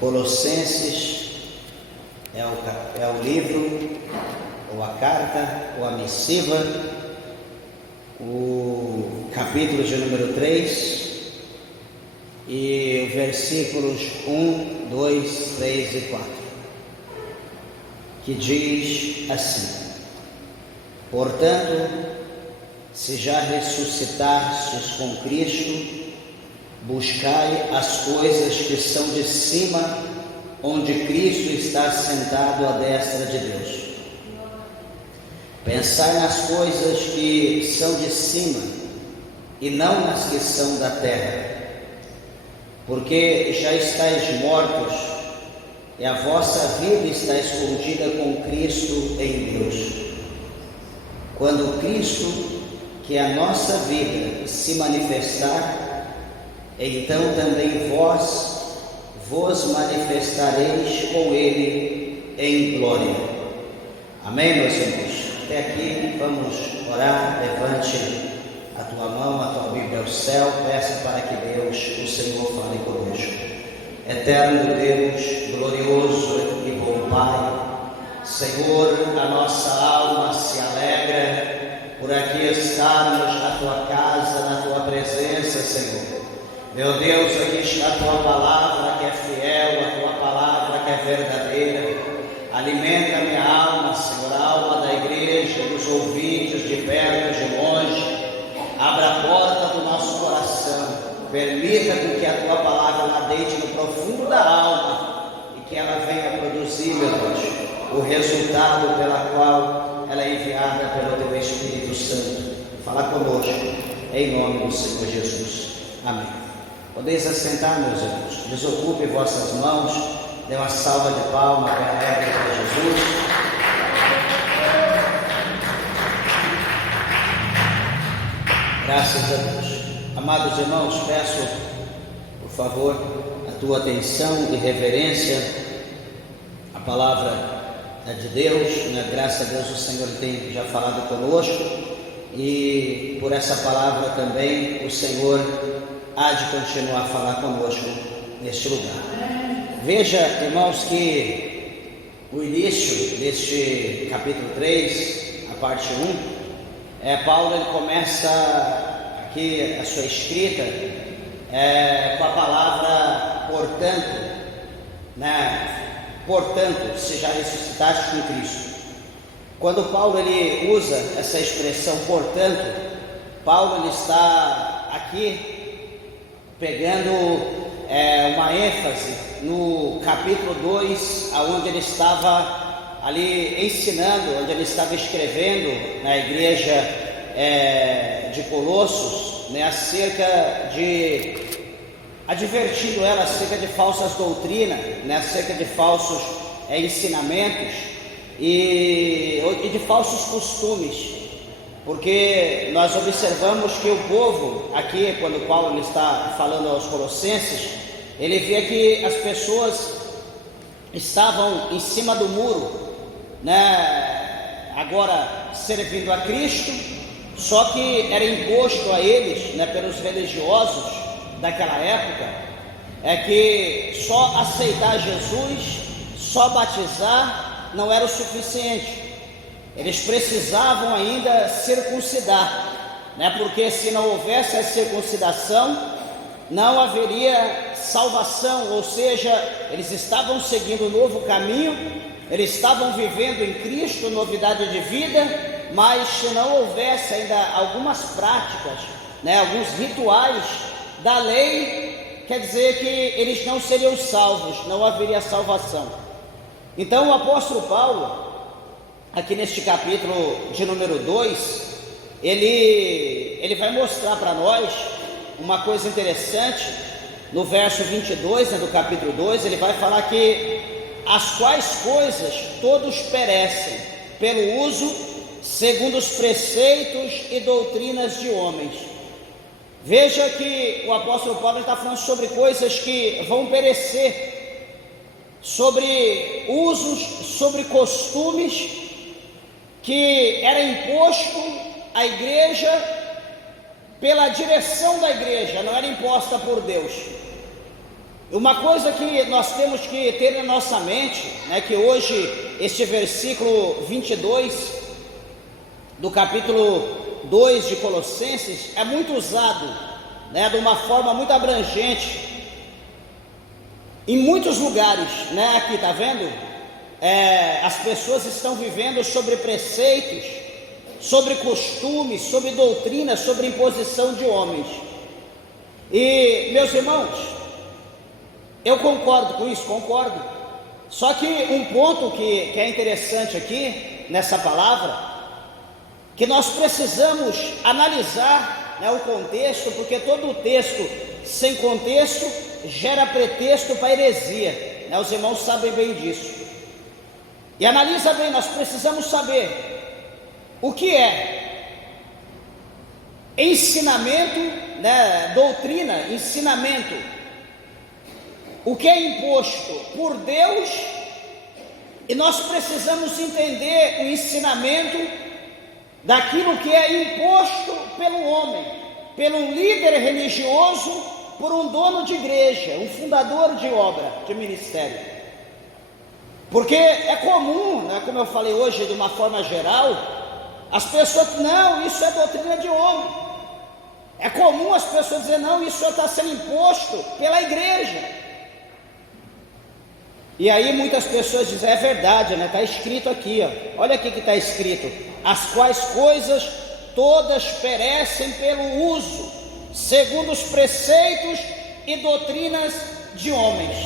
Colossenses é o livro, ou a carta, ou a missiva, o capítulo de número 3, e versículos 1, 2, 3 e 4, que diz assim: portanto, se já ressuscitastes com Cristo, buscai as coisas que são de cima, onde Cristo está sentado à destra de Deus. Pensai nas coisas que são de cima, e não nas que são da terra, porque já estáis mortos, e a vossa vida está escondida com Cristo em Deus. Quando Cristo, que é a nossa vida, se manifestar, então também vos manifestareis com Ele em glória. Amém, meus irmãos? Até aqui vamos orar. Levante a tua mão, a tua Bíblia ao céu, peça para que Deus, o Senhor, fale conosco. Eterno Deus, glorioso e bom Pai, Senhor, a nossa alma se alegra por aqui estarmos na tua casa, na tua presença, Senhor. Meu Deus, aqui está a tua palavra que é fiel, a tua palavra que é verdadeira. Alimenta a minha alma, Senhor, a alma da igreja, dos ouvintes de perto, de longe. Abra a porta do nosso coração. Permita que a tua palavra lá deite no profundo da alma e que ela venha produzir, meu Deus, o resultado pela qual ela é enviada pelo teu Espírito Santo. Fala conosco, em nome do Senhor Jesus. Amém. Podeis assentar, meus irmãos. Desocupe vossas mãos. Dê uma salva de palmas bem alegre para Jesus. Graças a Deus. Amados irmãos, peço, por favor, a tua atenção e reverência à palavra de Deus. Graças a Deus o Senhor tem já falado conosco, e por essa palavra também o Senhor há de continuar a falar conosco neste lugar. Veja, irmãos, que o início deste capítulo 3, a parte 1, Paulo ele começa aqui a sua escrita com a palavra portanto, portanto, se já ressuscitaste com Cristo. Quando Paulo ele usa essa expressão portanto, Paulo ele está aqui pegando uma ênfase no capítulo 2, onde ele estava ali ensinando, onde ele estava escrevendo na igreja de Colossos, acerca de, advertindo ela acerca de falsas doutrinas, acerca de falsos ensinamentos e de falsos costumes. Porque nós observamos que o povo, aqui quando Paulo está falando aos Colossenses, ele vê que as pessoas estavam em cima do muro, agora servindo a Cristo, só que era imposto a eles, pelos religiosos daquela época, que só aceitar Jesus, só batizar não era o suficiente. Eles precisavam ainda circuncidar, porque se não houvesse a circuncidação, não haveria salvação. Ou seja, eles estavam seguindo um novo caminho, eles estavam vivendo em Cristo novidade de vida, mas se não houvesse ainda algumas práticas, alguns rituais da lei, quer dizer que eles não seriam salvos, não haveria salvação. Então o apóstolo Paulo, aqui neste capítulo de número 2, ele vai mostrar para nós uma coisa interessante. No verso 22, do capítulo 2, ele vai falar que as quais coisas todos perecem pelo uso segundo os preceitos e doutrinas de homens. Veja que o apóstolo Paulo está falando sobre coisas que vão perecer, sobre usos, sobre costumes que era imposto à igreja pela direção da igreja, não era imposta por Deus. Uma coisa que nós temos que ter na nossa mente, né, que hoje este versículo 22 do capítulo 2 de Colossenses é muito usado, né, de uma forma muito abrangente em muitos lugares, né? Aqui está vendo? As pessoas estão vivendo sobre preceitos, sobre costumes, sobre doutrinas, sobre imposição de homens. E, meus irmãos, eu concordo com isso, concordo. Só que um ponto que é interessante aqui, nessa palavra, que nós precisamos analisar, né, o contexto, porque todo o texto sem contexto gera pretexto para heresia, né? Os irmãos sabem bem disso. E analisa bem, nós precisamos saber o que é ensinamento, né, doutrina, ensinamento, o que é imposto por Deus, e nós precisamos entender o ensinamento daquilo que é imposto pelo homem, pelo líder religioso, por um dono de igreja, um fundador de obra, de ministério. Porque é comum, né, como eu falei hoje de uma forma geral, as pessoas, não, isso é doutrina de homem. É comum as pessoas dizer, não, isso está sendo imposto pela igreja. E aí muitas pessoas dizem, é verdade, né? Está escrito aqui, ó. Olha aqui que está escrito, as quais coisas todas perecem pelo uso, segundo os preceitos e doutrinas de homens.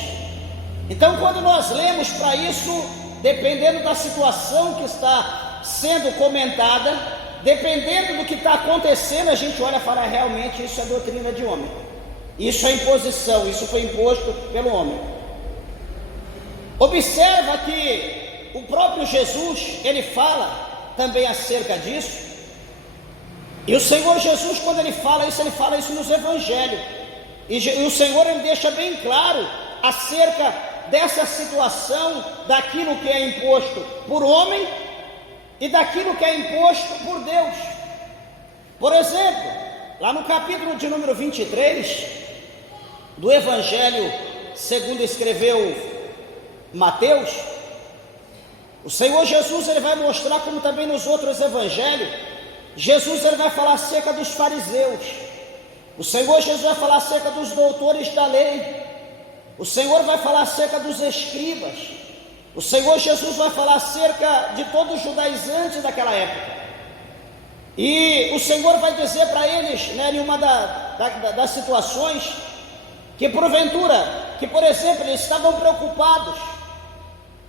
Então, quando nós lemos para isso, dependendo da situação que está sendo comentada, dependendo do que está acontecendo, a gente olha e fala, realmente isso é doutrina de homem, isso é imposição, isso foi imposto pelo homem. Observa que o próprio Jesus, ele fala também acerca disso, e o Senhor Jesus, quando ele fala isso nos evangelhos, e o Senhor, ele deixa bem claro acerca dessa situação, daquilo que é imposto por homem e daquilo que é imposto por Deus. Por exemplo, lá no capítulo de número 23 do Evangelho segundo escreveu Mateus, o Senhor Jesus, ele vai mostrar, como também nos outros evangelhos, Jesus, ele vai falar acerca dos fariseus, o Senhor Jesus vai falar acerca dos doutores da lei, o Senhor vai falar acerca dos escribas, o Senhor Jesus vai falar acerca de todos os judaizantes daquela época, e o Senhor vai dizer para eles, né, em uma das situações, que porventura, que por exemplo, eles estavam preocupados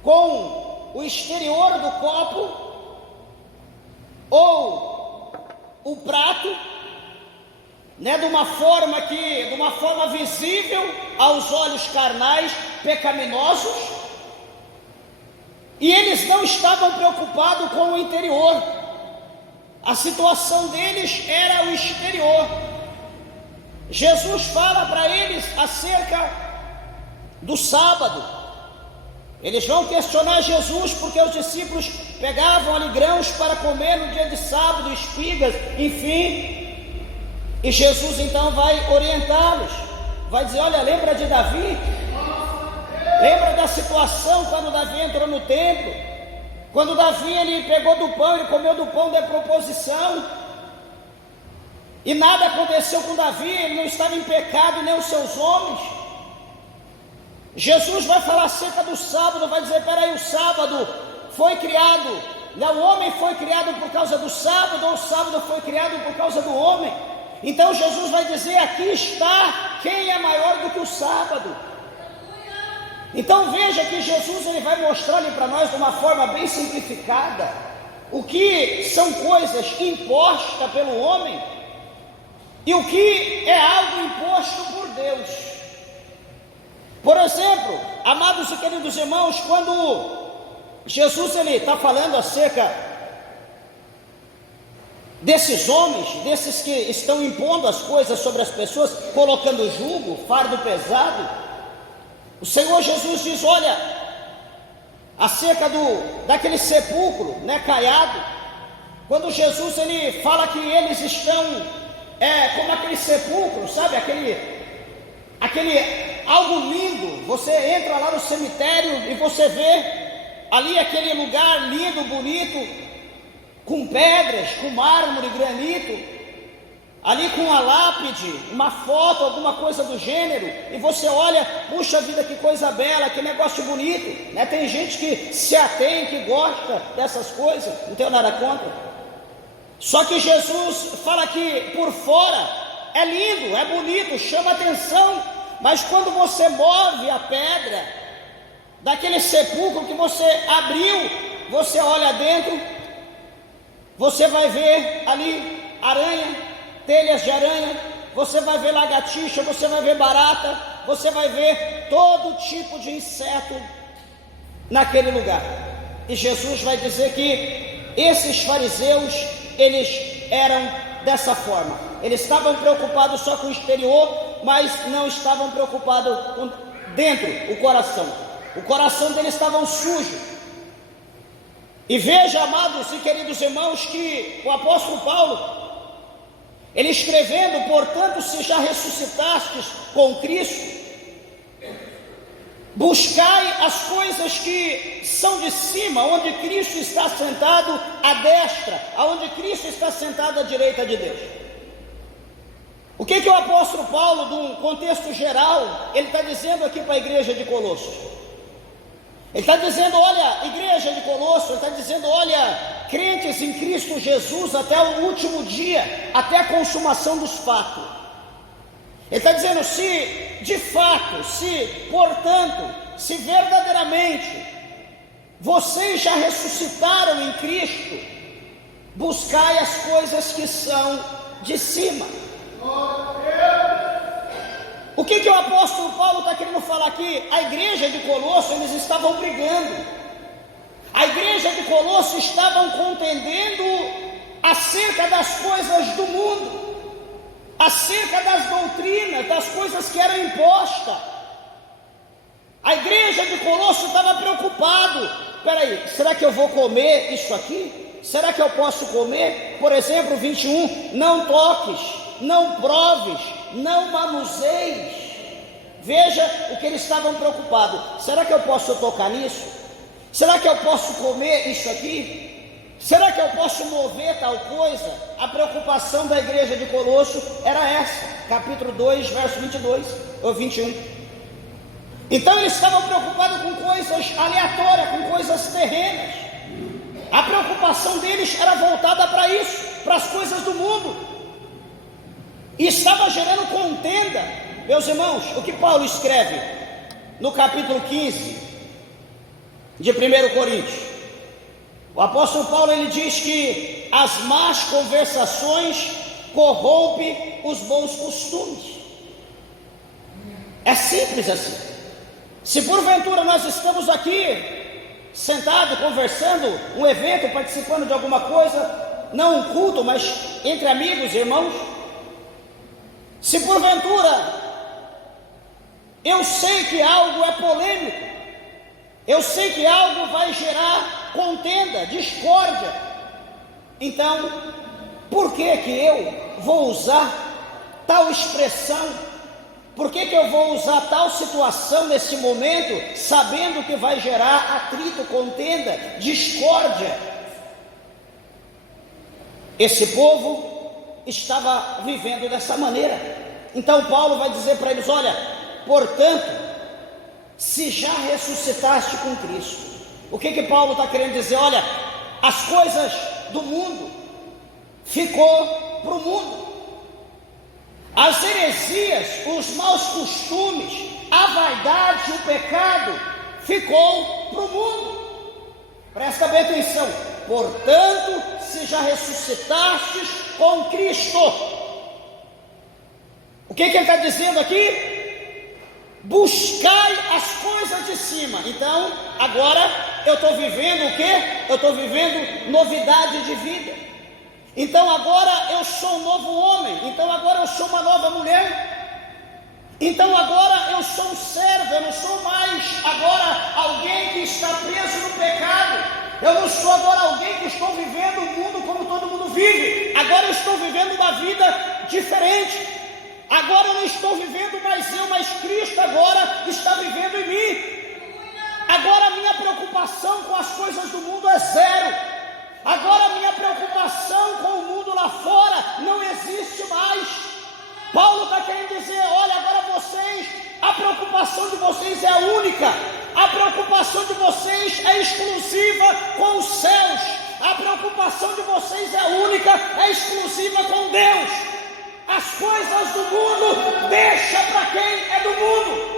com o exterior do copo, ou o prato, né, de uma forma visível aos olhos carnais, pecaminosos, e eles não estavam preocupados com o interior. A situação deles era o exterior. Jesus fala para eles acerca do sábado. Eles vão questionar Jesus porque os discípulos pegavam ali grãos para comer no dia de sábado, espigas, enfim. E Jesus então vai orientá-los, vai dizer, olha, lembra de Davi? Lembra da situação quando Davi entrou no templo? Quando Davi, ele pegou do pão, ele comeu do pão da proposição, e nada aconteceu com Davi, ele não estava em pecado, nem os seus homens. Jesus vai falar acerca do sábado, vai dizer, peraí, o sábado foi criado, o homem foi criado por causa do sábado, ou o sábado foi criado por causa do homem? Então Jesus vai dizer, aqui está quem é maior do que o sábado. Então veja que Jesus, ele vai mostrar ali para nós de uma forma bem simplificada o que são coisas impostas pelo homem e o que é algo imposto por Deus. Por exemplo, amados e queridos irmãos, quando Jesus, ele está falando acerca desses homens, desses que estão impondo as coisas sobre as pessoas, colocando jugo, fardo pesado, o Senhor Jesus diz, olha, acerca daquele sepulcro, né, caiado, quando Jesus, ele fala que eles estão como aquele sepulcro, sabe, aquele algo lindo. Você entra lá no cemitério e você vê ali aquele lugar lindo, bonito, com pedras, com mármore, granito, ali com a lápide, uma foto, alguma coisa do gênero, e você olha, puxa vida, que coisa bela, que negócio bonito, né? Tem gente que se atém, que gosta dessas coisas, não tenho nada contra. Só que Jesus fala que por fora é lindo, é bonito, chama atenção, mas quando você move a pedra daquele sepulcro que você abriu, você olha dentro, você vai ver ali aranha, telhas de aranha, você vai ver lagartixa, você vai ver barata, você vai ver todo tipo de inseto naquele lugar. E Jesus vai dizer que esses fariseus, eles eram dessa forma. Eles estavam preocupados só com o exterior, mas não estavam preocupados com dentro, o coração. O coração deles estava sujo. E veja, amados e queridos irmãos, que o apóstolo Paulo, ele escrevendo, portanto, se já ressuscitastes com Cristo, buscai as coisas que são de cima, onde Cristo está sentado à destra, aonde Cristo está sentado à direita de Deus. O que o apóstolo Paulo, num contexto geral, ele está dizendo aqui para a igreja de Colossos? Ele está dizendo, olha, igreja de Colossos, ele está dizendo, olha, crentes em Cristo Jesus até o último dia, até a consumação dos fatos. Ele está dizendo, se de fato, se portanto, se verdadeiramente vocês já ressuscitaram em Cristo, buscai as coisas que são de cima. O que o apóstolo Paulo está querendo falar aqui? A igreja de Colosso, eles estavam brigando. A igreja de Colosso estavam contendendo acerca das coisas do mundo, acerca das doutrinas, das coisas que eram impostas. A igreja de Colosso estava preocupado. Peraí, será que eu vou comer isso aqui? Será que eu posso comer? Por exemplo, 21, não toques, não proves, não manuseis. Veja o que eles estavam preocupados. Será que eu posso tocar nisso? Será que eu posso comer isso aqui? Será que eu posso mover tal coisa? A preocupação da igreja de Colosso era essa, capítulo 2, verso 22 ou 21. Então eles estavam preocupados com coisas aleatórias, com coisas terrenas. A preocupação deles era voltada para isso, para as coisas do mundo. E estava gerando contenda. Meus irmãos, o que Paulo escreve no capítulo 15 de 1 Coríntios? O apóstolo Paulo, ele diz que as más conversações corrompem os bons costumes. É simples assim. Se porventura nós estamos aqui sentados, conversando, um evento, participando de alguma coisa, não um culto, mas entre amigos, irmãos, se porventura eu sei que algo é polêmico, eu sei que algo vai gerar contenda, discórdia, então por que eu vou usar tal expressão? Por que eu vou usar tal situação nesse momento, sabendo que vai gerar atrito, contenda, discórdia? Esse povo estava vivendo dessa maneira. Então Paulo vai dizer para eles: olha, portanto, se já ressuscitaste com Cristo. O que Paulo está querendo dizer? Olha, as coisas do mundo ficou para o mundo. As heresias, os maus costumes, a vaidade, o pecado, ficou para o mundo. Presta bem atenção. Portanto, se já ressuscitastes com Cristo. O que ele está dizendo aqui? Buscai as coisas de cima. Então, agora eu estou vivendo o quê? Eu estou vivendo novidade de vida. Então agora eu sou um novo homem, então agora eu sou uma nova mulher, então agora eu sou um servo, eu não sou mais agora alguém que está preso no pecado, eu não sou agora alguém que estou vivendo o mundo como todo mundo vive, agora eu estou vivendo uma vida diferente. Agora eu não estou vivendo mais eu, mas Cristo agora está vivendo em mim. Agora a minha preocupação com as coisas do mundo é zero. Agora a minha preocupação com o mundo lá fora não existe mais. Paulo está querendo dizer, olha, agora vocês, a preocupação de vocês é única. A preocupação de vocês é exclusiva com os céus. A preocupação de vocês é única, é exclusiva com Deus. As coisas do mundo, deixa para quem é do mundo.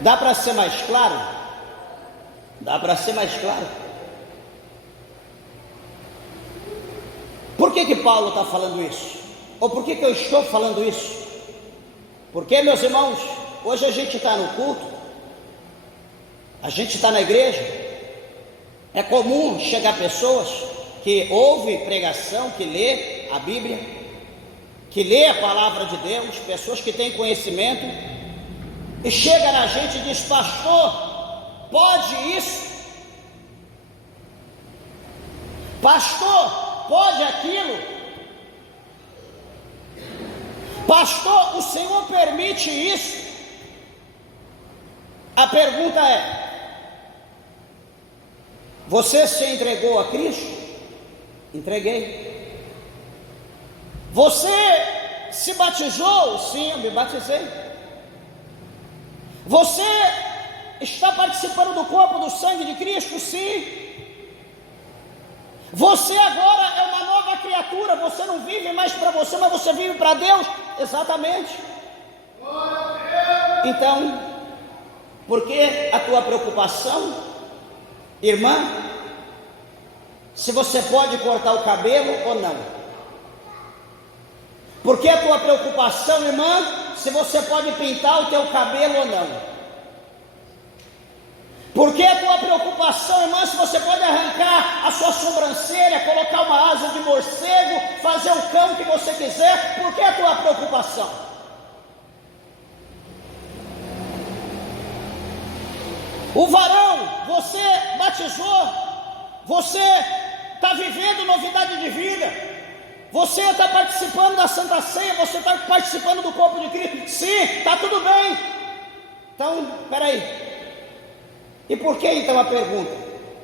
Dá para ser mais claro? Dá para ser mais claro? Por que Paulo está falando isso? Ou por que eu estou falando isso? Porque, meus irmãos, hoje a gente está no culto, a gente está na igreja, é comum chegar pessoas que ouvem pregação, que lê a Bíblia, que lê a palavra de Deus, pessoas que têm conhecimento, e chega na gente e diz, pastor, pode isso? Pastor, pode aquilo? Pastor, o Senhor permite isso? A pergunta é, você se entregou a Cristo? Entreguei. Você se batizou? Sim, eu me batizei. Você está participando do corpo do sangue de Cristo? Sim. Você agora é uma nova criatura, você não vive mais para você, mas você vive para Deus? Exatamente. Então, por que a tua preocupação, irmã, se você pode cortar o cabelo ou não? Por que a tua preocupação, irmã, se você pode pintar o teu cabelo ou não? Por que a tua preocupação, irmã, se você pode arrancar a sua sobrancelha, colocar uma asa de morcego, fazer o cão que você quiser? Por que a tua preocupação? O varão, você batizou, você está vivendo novidade de vida, você está participando da Santa Ceia, você está participando do corpo de Cristo? Sim, está tudo bem. Então, peraí. E por que então a pergunta?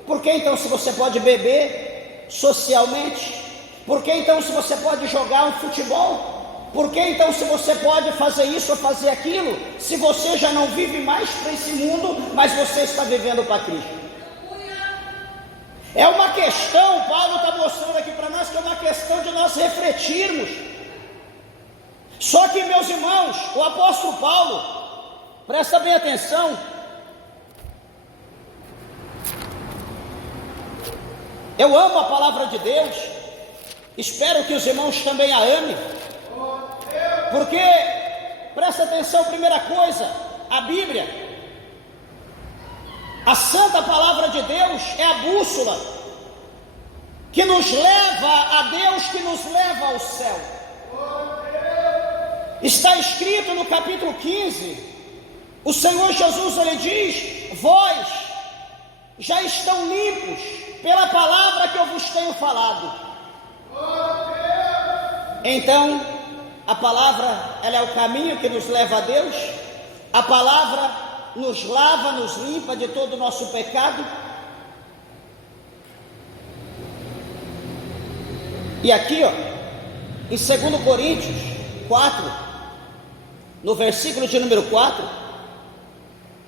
Por que então se você pode beber socialmente? Por que então se você pode jogar um futebol? Por que então se você pode fazer isso ou fazer aquilo? Se você já não vive mais para esse mundo, mas você está vivendo para Cristo. É uma questão, Paulo está mostrando aqui para nós que é uma questão de nós refletirmos. Só que, meus irmãos, o apóstolo Paulo, presta bem atenção, eu amo a palavra de Deus, espero que os irmãos também a amem, porque, presta atenção, primeira coisa, a Bíblia, a santa palavra de Deus é a bússola que nos leva a Deus, que nos leva ao céu. Está escrito no capítulo 15, o Senhor Jesus ele diz, vós já estão limpos pela palavra que eu vos tenho falado. Então, a palavra, ela é o caminho que nos leva a Deus, a palavra nos lava, nos limpa de todo o nosso pecado. E aqui, ó, em 2 Coríntios 4, no versículo de número 4,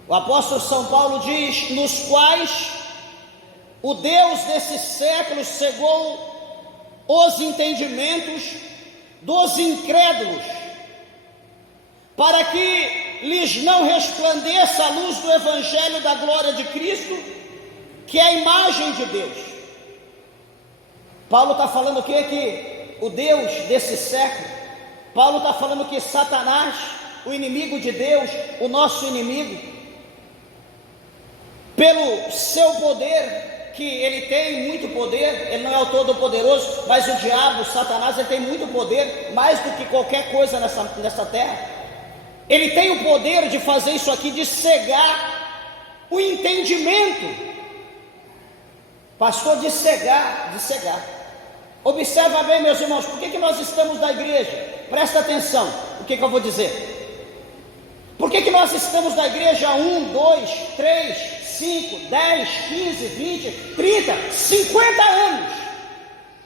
o apóstolo São Paulo diz, nos quais o Deus desse século cegou os entendimentos dos incrédulos, para que lhes não resplandeça a luz do Evangelho da glória de Cristo, que é a imagem de Deus. Paulo está falando o quê? Que o Deus desse século, Paulo está falando que Satanás, o inimigo de Deus, o nosso inimigo, pelo seu poder, que ele tem muito poder, ele não é o todo-poderoso, mas o diabo, Satanás, ele tem muito poder, mais do que qualquer coisa nessa terra. Ele tem o poder de fazer isso aqui, de cegar o entendimento Pastor, de cegar. Observa bem, meus irmãos, por que nós estamos na igreja? Presta atenção, o que eu vou dizer. Por que nós estamos na igreja há 1, 2, 3, 5, 10, 15, 20, 30, 50 anos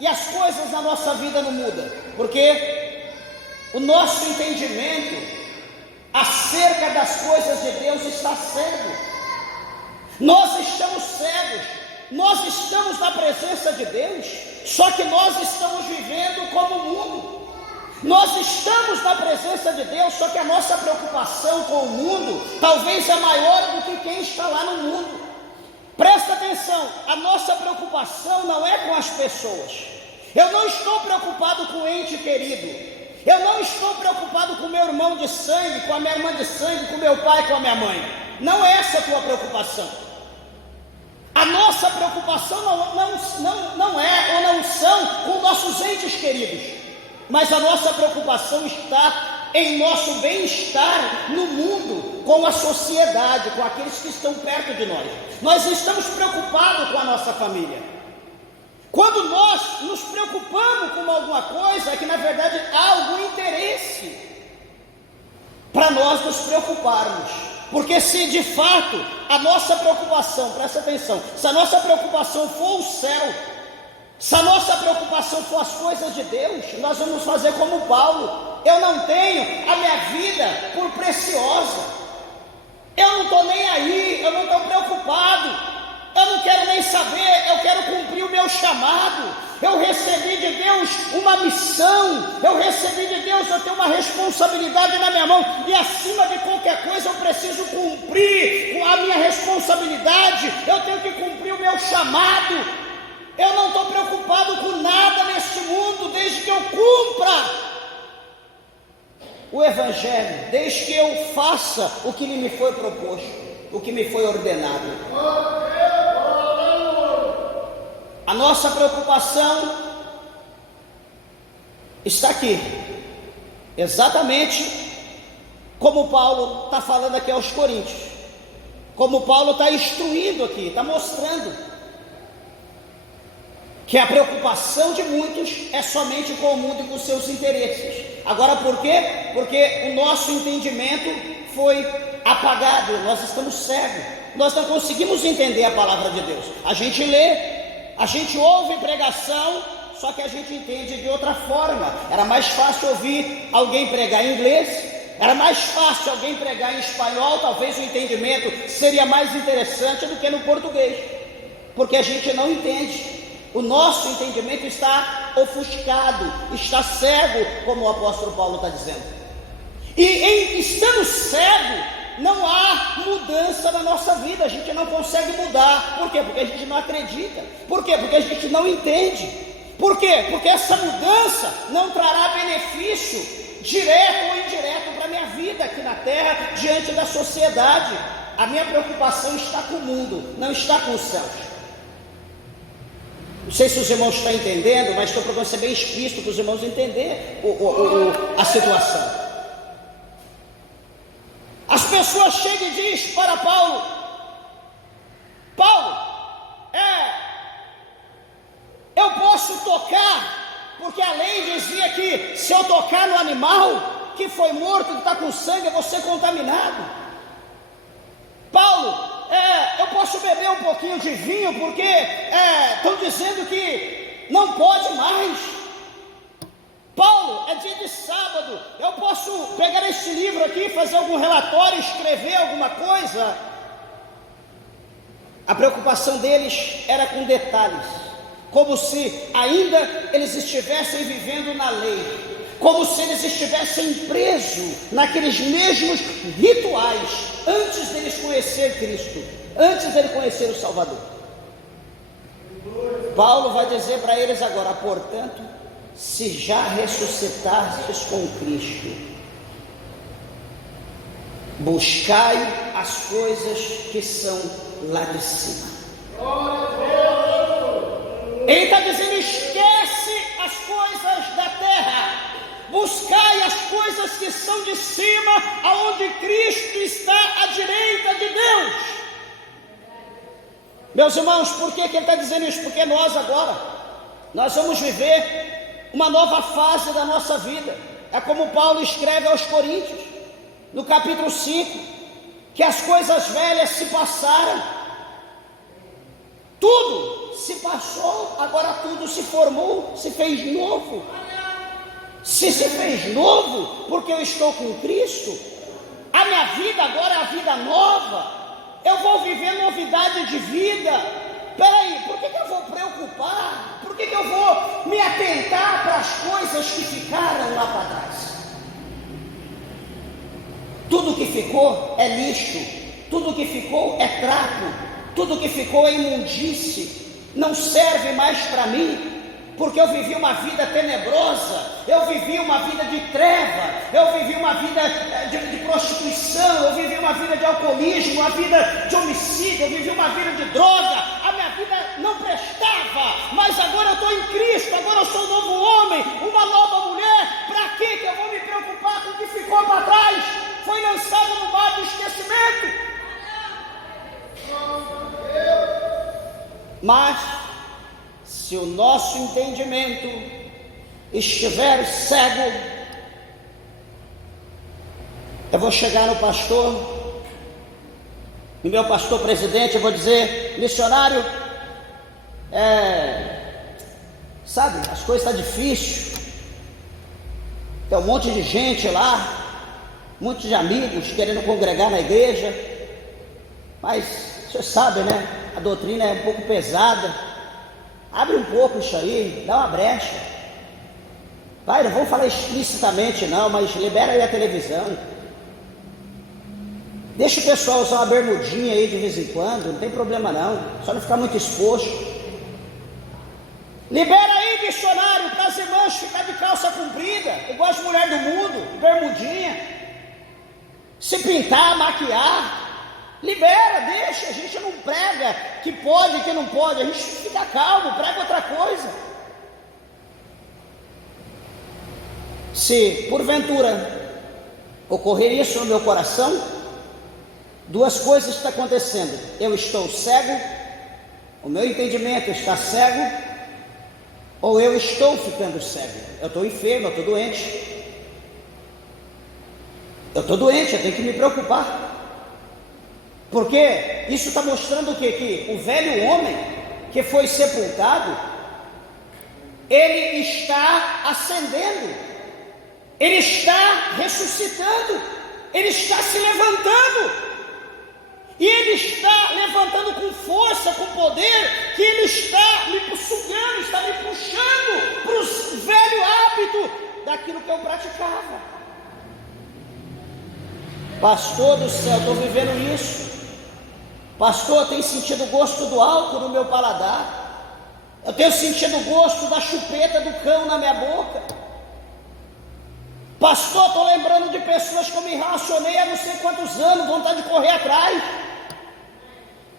e as coisas na nossa vida não mudam? Porque o nosso entendimento acerca das coisas de Deus está cego. Nós estamos cegos, nós estamos na presença de Deus, só que nós estamos vivendo como o mundo. Nós estamos na presença de Deus, só que a nossa preocupação com o mundo talvez é maior do que quem está lá no mundo. Presta atenção, a nossa preocupação não é com as pessoas. Eu não estou preocupado com o ente querido. Eu não estou preocupado com o meu irmão de sangue, com a minha irmã de sangue, com o meu pai, com a minha mãe. Não é essa a tua preocupação. A nossa preocupação não é ou não são com nossos entes queridos. Mas a nossa preocupação está em nosso bem-estar no mundo, com a sociedade, com aqueles que estão perto de nós. Nós estamos preocupados com a nossa família. Quando nós nos preocupamos com alguma coisa, é que na verdade há algum interesse para nós nos preocuparmos. Porque se de fato a nossa preocupação, presta atenção, se a nossa preocupação for o céu, se a nossa preocupação for as coisas de Deus, nós vamos fazer como Paulo. Eu não tenho a minha vida por preciosa, eu não estou nem aí, eu não estou preocupado, eu não quero nem saber, eu quero cumprir o meu chamado. Eu recebi de Deus uma missão, eu recebi de Deus, eu tenho uma responsabilidade na minha mão, e acima de qualquer coisa eu preciso cumprir a minha responsabilidade, eu tenho que cumprir o meu chamado. Eu não estou preocupado com nada neste mundo, desde que eu cumpra o Evangelho, desde que eu faça o que me foi proposto, o que me foi ordenado. A nossa preocupação está aqui, exatamente como Paulo está falando aqui aos Coríntios, como Paulo está instruindo aqui, está mostrando que a preocupação de muitos é somente com o mundo e com os seus interesses. Agora por quê? Porque o nosso entendimento foi apagado, nós estamos cegos, nós não conseguimos entender a palavra de Deus. A gente lê, a gente ouve pregação, só que a gente entende de outra forma. Era mais fácil ouvir alguém pregar em inglês, era mais fácil alguém pregar em espanhol, talvez o entendimento seria mais interessante do que no português, porque a gente não entende. O nosso entendimento está ofuscado, está cego, como o apóstolo Paulo está dizendo. E estando cego, não há mudança na nossa vida, a gente não consegue mudar. Por quê? Porque a gente não acredita. Por quê? Porque a gente não entende. Por quê? Porque essa mudança não trará benefício direto ou indireto para a minha vida aqui na terra, diante da sociedade. A minha preocupação está com o mundo, não está com os céus. Não sei se os irmãos estão entendendo, mas estou procurando ser bem explícito para os irmãos entenderem a situação. As pessoas chegam e dizem para Paulo: eu posso tocar, porque a lei dizia que se eu tocar no animal que foi morto, que está com sangue, eu vou ser contaminado. Paulo, eu posso beber um pouquinho de vinho, porque estão dizendo que não pode mais. Paulo, é dia de sábado, eu posso pegar este livro aqui, fazer algum relatório, escrever alguma coisa? A preocupação deles era com detalhes, como se ainda eles estivessem vivendo na lei, como se eles estivessem presos naqueles mesmos rituais, antes deles conhecer Cristo, antes dele conhecer o Salvador. Paulo vai dizer para eles agora: portanto, se já ressuscitastes com Cristo, buscai as coisas que são lá de cima. Ele está dizendo: esquece as coisas da terra, buscai as coisas que são de cima, aonde Cristo está à direita de Deus. Meus irmãos, por que ele está dizendo isso? Porque nós agora, nós vamos viver uma nova fase da nossa vida. É como Paulo escreve aos Coríntios, no capítulo 5, que as coisas velhas se passaram, tudo se passou, agora tudo se formou, se fez novo. Se fez novo, porque eu estou com Cristo, a minha vida agora é a vida nova. Eu vou viver novidade de vida. Peraí, por que eu vou preocupar? Por que eu vou me atentar para as coisas que ficaram lá para trás? Tudo que ficou é lixo, tudo que ficou é trapo, tudo que ficou é imundície, não serve mais para mim. Porque eu vivi uma vida tenebrosa, eu vivi uma vida de treva, eu vivi uma vida de prostituição, eu vivi uma vida de alcoolismo, uma vida de homicídio, eu vivi uma vida de droga, a minha vida não prestava, mas agora eu estou em Cristo, agora eu sou um novo homem, uma nova mulher. Para que eu vou me preocupar com o que ficou para trás? Foi lançado no mar do esquecimento. Mas se o nosso entendimento estiver cego, eu vou chegar no pastor, no meu pastor presidente, eu vou dizer: missionário, sabe, as coisas estão difíceis, tem um monte de gente lá, um monte de amigos querendo congregar na igreja, mas você sabe, né, a doutrina é um pouco pesada. Abre um pouco isso aí, dá uma brecha. Pai, não vou falar explicitamente não, mas libera aí a televisão. Deixa o pessoal usar uma bermudinha aí de vez em quando, não tem problema não, só não ficar muito exposto. Libera aí, missionário, para as irmãs ficar de calça comprida, igual as mulheres do mundo, bermudinha. Se pintar, maquiar. Libera, deixa, a gente não prega que pode, que não pode, a gente fica calmo, prega outra coisa. Se porventura ocorrer isso no meu coração, duas coisas estão acontecendo: eu estou cego, o meu entendimento está cego, ou eu estou ficando cego. Eu estou enfermo, eu estou doente. Eu tenho que me preocupar. Porque isso está mostrando o quê? Que o velho homem que foi sepultado, ele está ascendendo, ele está ressuscitando, ele está se levantando, e ele está levantando com força, com poder, que ele está me sugando, está me puxando para o velho hábito daquilo que eu praticava. Pastor do céu, estou vivendo isso. Pastor, eu tenho sentido o gosto do álcool no meu paladar. Eu tenho sentido o gosto da chupeta do cão na minha boca. Pastor, estou lembrando de pessoas que eu me relacionei há não sei quantos anos, vontade de correr atrás.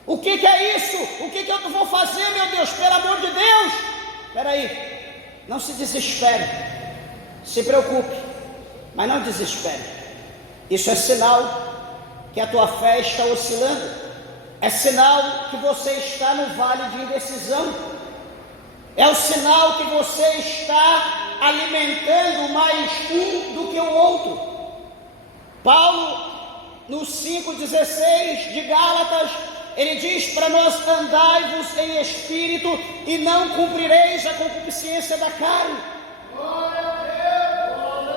O que é isso? O que eu vou fazer, meu Deus? Pelo amor de Deus! Espera aí, não se desespere, se preocupe, mas não desespere. Isso é sinal que a tua fé está oscilando. É sinal que você está no vale de indecisão. É o sinal que você está alimentando mais um do que o outro. Paulo, no 5,16 de Gálatas, ele diz para nós: andai-vos em espírito e não cumprireis a concupiscência da carne.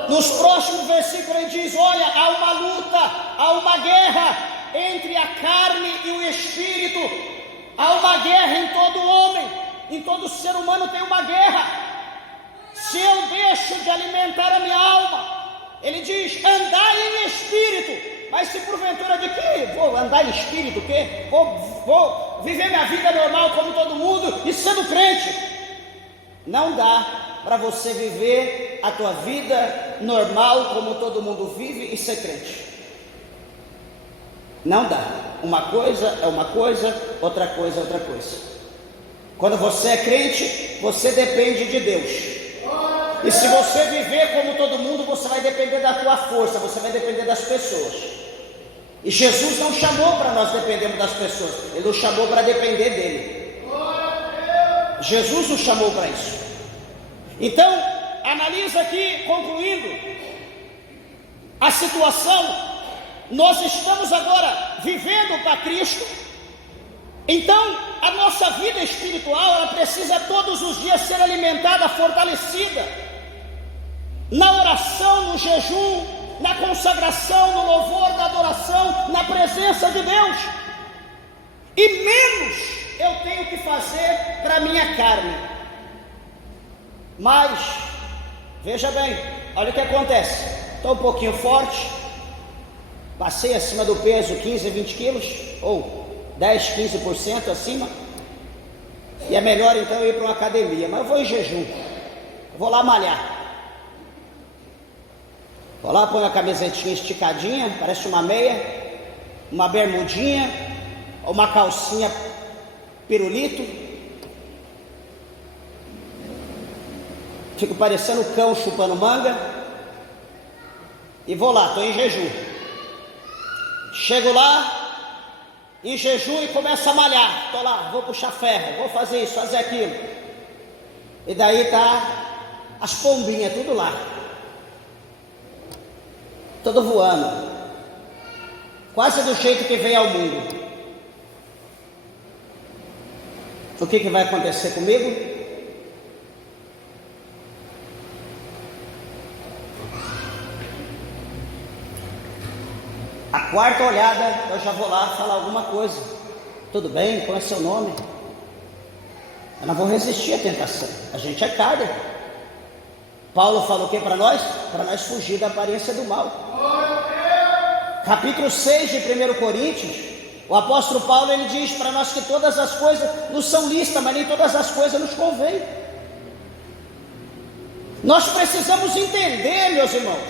Nos próximos versículos ele diz: olha, há uma luta, há uma guerra entre a carne e o espírito. Há uma guerra em todo homem, em todo ser humano tem uma guerra. Se eu deixo de alimentar a minha alma, ele diz: andai em espírito. Mas se porventura de que vou andar em espírito, o quê? Vou viver minha vida normal como todo mundo e sendo crente. Não dá para você viver a tua vida normal como todo mundo vive e ser crente. Não dá. Uma coisa é uma coisa, outra coisa é outra coisa. Quando você é crente, você depende de Deus. E se você viver como todo mundo, você vai depender da tua força, você vai depender das pessoas. E Jesus não chamou para nós dependermos das pessoas, Ele nos chamou para depender dEle. Jesus nos chamou para isso. Então, analisa aqui, concluindo a situação. Nós estamos agora vivendo para Cristo. Então, a nossa vida espiritual, ela precisa todos os dias ser alimentada, fortalecida, na oração, no jejum, na consagração, no louvor, na adoração, na presença de Deus. E menos eu tenho que fazer para a minha carne. Mas, veja bem, olha o que acontece. Estou um pouquinho forte, passei acima do peso 15, 20 quilos, ou 10, 15% acima, e é melhor então ir para uma academia, mas eu vou em jejum, eu vou lá malhar, vou lá, põe uma camisetinha esticadinha, parece uma meia, uma bermudinha, uma calcinha pirulito, fico parecendo cão chupando manga, e vou lá, estou em jejum, chego lá, em jejum, e começo a malhar, estou lá, vou puxar ferro, vou fazer isso, fazer aquilo, e daí tá as pombinhas tudo lá, tudo voando, quase do jeito que veio ao mundo. O que vai acontecer comigo? A quarta olhada, eu já vou lá falar alguma coisa. Tudo bem? Qual é seu nome? Eu não vou resistir à tentação. A gente é carne. Paulo falou o que para nós? Para nós fugir da aparência do mal. Capítulo 6 de 1 Coríntios, o apóstolo Paulo, ele diz para nós que todas as coisas nos são lícitas, mas nem todas as coisas nos convêm. Nós precisamos entender, meus irmãos,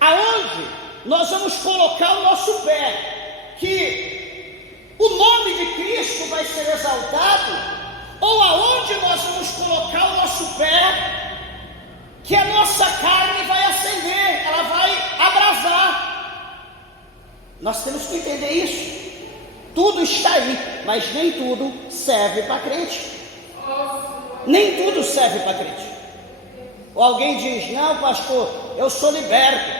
aonde nós vamos colocar o nosso pé, que o nome de Cristo vai ser exaltado, ou aonde nós vamos colocar o nosso pé, que a nossa carne vai acender, ela vai abrasar. Nós temos que entender isso. Tudo está aí, mas nem tudo serve para crente. Nem tudo serve para crente. Ou alguém diz: não, pastor, eu sou liberto,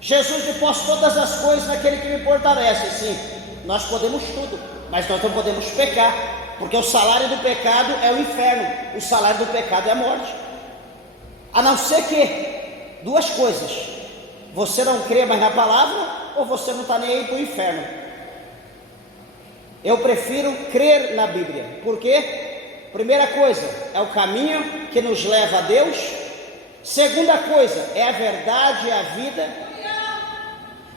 Jesus me pôs todas as coisas naquele que me fortalece. Sim, nós podemos tudo, mas nós não podemos pecar, porque o salário do pecado é o inferno, o salário do pecado é a morte. A não ser que duas coisas: você não crê mais na palavra, ou você não está nem aí para o inferno. Eu prefiro crer na Bíblia. Por quê? Primeira coisa, é o caminho que nos leva a Deus. Segunda coisa, é a verdade e a vida.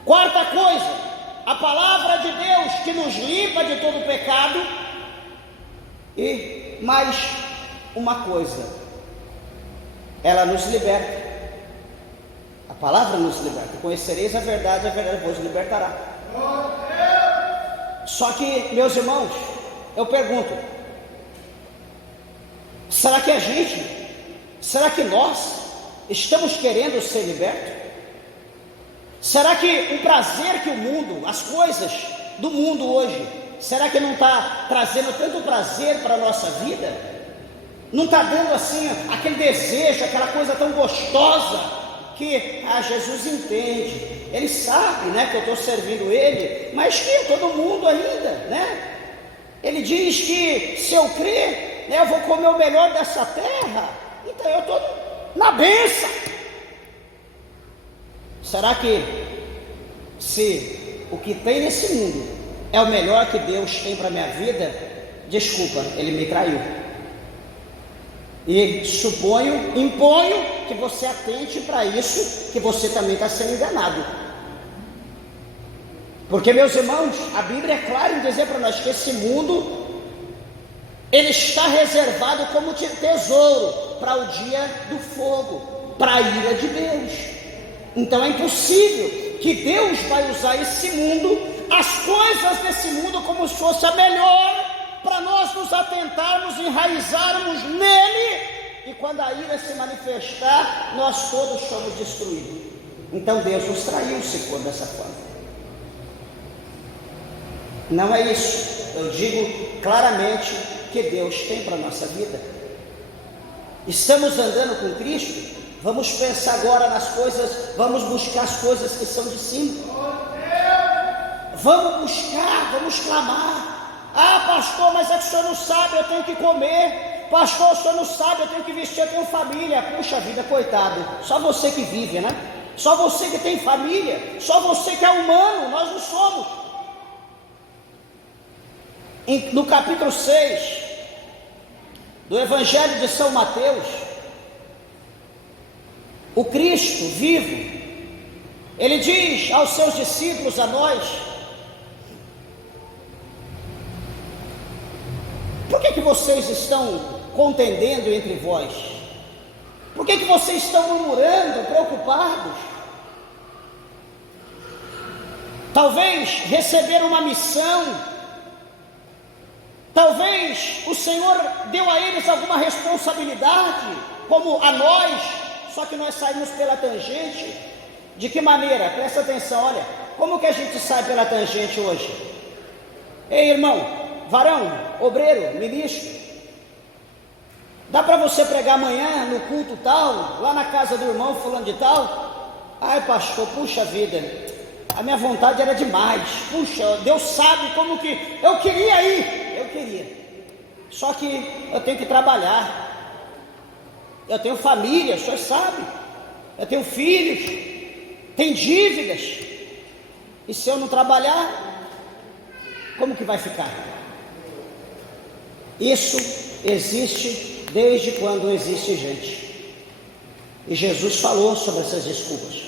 Quarta coisa, a palavra de Deus que nos limpa de todo pecado. E mais uma coisa, ela nos liberta. A palavra nos liberta. Conhecereis a verdade vos libertará. Só que, meus irmãos, eu pergunto: será que nós estamos querendo ser libertos? Será que o prazer que o mundo, as coisas do mundo hoje, será que não está trazendo tanto prazer para a nossa vida? Não está dando assim aquele desejo, aquela coisa tão gostosa que Jesus entende, Ele sabe, né, que eu estou servindo Ele, mas que todo mundo ainda, né? Ele diz que se eu crer, né, eu vou comer o melhor dessa terra, então eu estou na bênção. Será que se o que tem nesse mundo é o melhor que Deus tem para a minha vida? Desculpa, Ele me traiu. E imponho que você atente para isso, que você também está sendo enganado. Porque, meus irmãos, a Bíblia é clara em dizer para nós que esse mundo, ele está reservado como tesouro para o dia do fogo, para a ira de Deus. Então é impossível que Deus vai usar esse mundo, as coisas desse mundo, como se fosse a melhor, para nós nos atentarmos, enraizarmos nele, e quando a ira se manifestar, nós todos somos destruídos. Então Deus nos traiu, se for dessa forma. Não é isso. Eu digo claramente que Deus tem para a nossa vida. Estamos andando com Cristo? Vamos pensar agora nas coisas, vamos buscar as coisas que são de cima. Vamos buscar, vamos clamar. Ah, pastor, mas é que o senhor não sabe, eu tenho que comer. Pastor, o senhor não sabe, eu tenho que vestir, eu tenho família. Puxa vida, coitado, só você que vive, né? Só você que tem família, só você que é humano, nós não somos. No capítulo 6 do Evangelho de São Mateus, o Cristo vivo, ele diz aos seus discípulos, a nós: por que vocês estão contendendo entre vós? Por que vocês estão murmurando, preocupados? Talvez receberam uma missão, talvez o Senhor deu a eles alguma responsabilidade, como a nós, só que nós saímos pela tangente. De que maneira? Presta atenção, olha, como que a gente sai pela tangente hoje? Ei, irmão, varão, obreiro, ministro, dá para você pregar amanhã no culto tal, lá na casa do irmão fulano de tal? Ai, pastor, puxa vida, a minha vontade era demais, puxa, Deus sabe como que eu queria ir, eu queria, só que eu tenho que trabalhar, eu tenho família, o senhor sabe, eu tenho filhos, tem dívidas, e se eu não trabalhar, como que vai ficar? Isso existe desde quando existe gente, e Jesus falou sobre essas desculpas.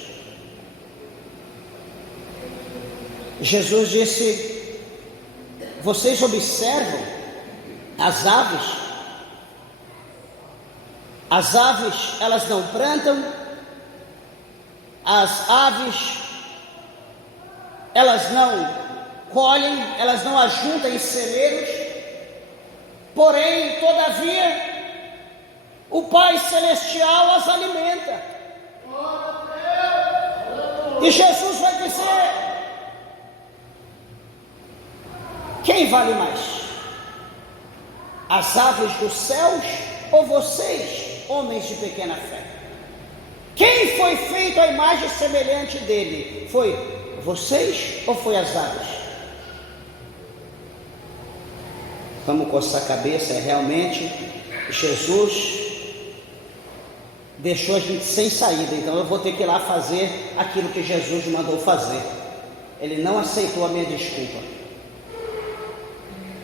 Jesus disse: vocês observam as aves elas não plantam, as aves elas não colhem, elas não ajuntam em celeiros, porém, todavia, o Pai Celestial as alimenta. E Jesus vai dizer: quem vale mais? As aves dos céus ou vocês, homens de pequena fé? Quem foi feito à imagem semelhante dele? Foi vocês ou foi as aves? Vamos coçar a cabeça, realmente Jesus deixou a gente sem saída, então eu vou ter que ir lá fazer aquilo que Jesus mandou fazer. Ele não aceitou a minha desculpa.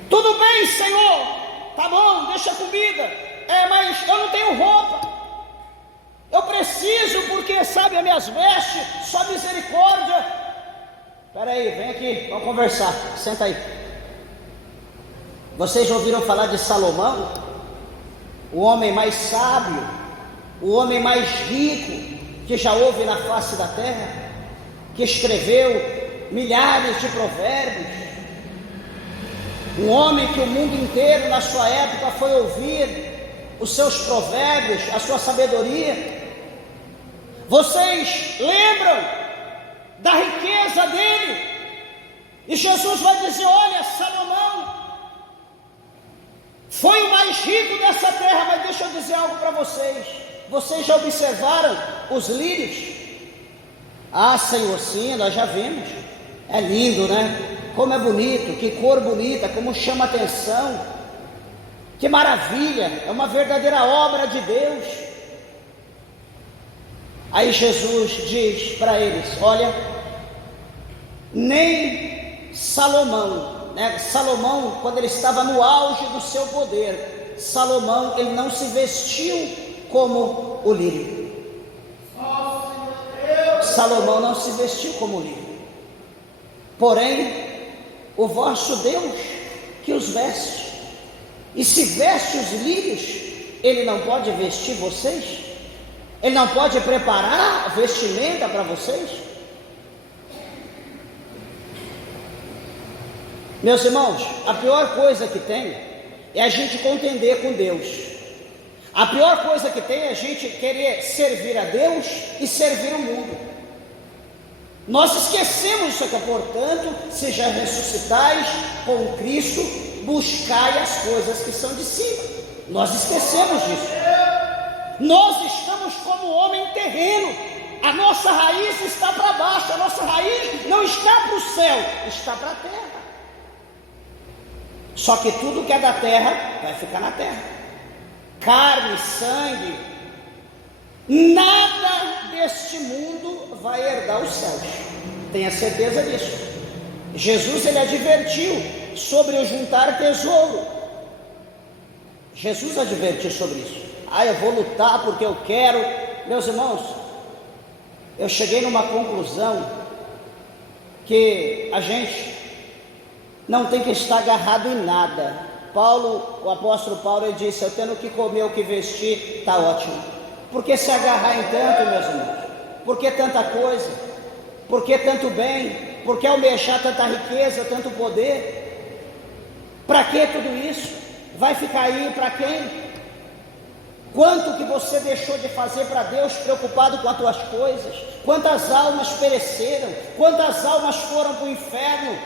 Tudo bem, Senhor, tá bom, deixa a comida, mas eu não tenho roupa, eu preciso, porque sabe, as minhas vestes, só misericórdia. Espera aí, vem aqui, vamos conversar, senta aí. Vocês ouviram falar de Salomão? O homem mais sábio, o homem mais rico que já houve na face da terra, que escreveu milhares de provérbios, um homem que o mundo inteiro na sua época foi ouvir os seus provérbios, a sua sabedoria. Vocês lembram da riqueza dele? E Jesus vai dizer: olha, Salomão foi o mais rico dessa terra, mas deixa eu dizer algo para vocês. Vocês já observaram os lírios? Ah, Senhor, sim, nós já vimos. É lindo, né? Como é bonito, que cor bonita, como chama atenção. Que maravilha, é uma verdadeira obra de Deus. Aí Jesus diz para eles: olha, nem Salomão, né? Salomão, quando ele estava no auge do seu poder, Salomão, ele não se vestiu como o lírio. Salomão não se vestiu como o lírio. Porém, o vosso Deus que os veste. E se veste os lírios, ele não pode vestir vocês? Ele não pode preparar vestimenta para vocês? Meus irmãos, a pior coisa que tem é a gente contender com Deus. A pior coisa que tem é a gente querer servir a Deus e servir o mundo. Nós esquecemos isso aqui, portanto, se já ressuscitais com Cristo, buscai as coisas que são de cima. Nós esquecemos disso. Nós estamos como homem terreno, a nossa raiz está para baixo, a nossa raiz não está para o céu, está para a terra. Só que tudo que é da terra vai ficar na terra. Carne, sangue, nada deste mundo vai herdar os céus. Tenha certeza disso. Jesus, ele advertiu sobre o juntar tesouro. Jesus advertiu sobre isso. Eu vou lutar porque eu quero. Meus irmãos, eu cheguei numa conclusão que a gente não tem que estar agarrado em nada. O apóstolo Paulo, ele disse: eu tendo o que comer, o que vestir, está ótimo. Por que se agarrar em tanto, meus irmãos? Por que tanta coisa? Por que tanto bem? Por que almejar tanta riqueza, tanto poder? Para que tudo isso? Vai ficar aí para quem? Quanto que você deixou de fazer para Deus, preocupado com as tuas coisas? Quantas almas pereceram? Quantas almas foram para o inferno?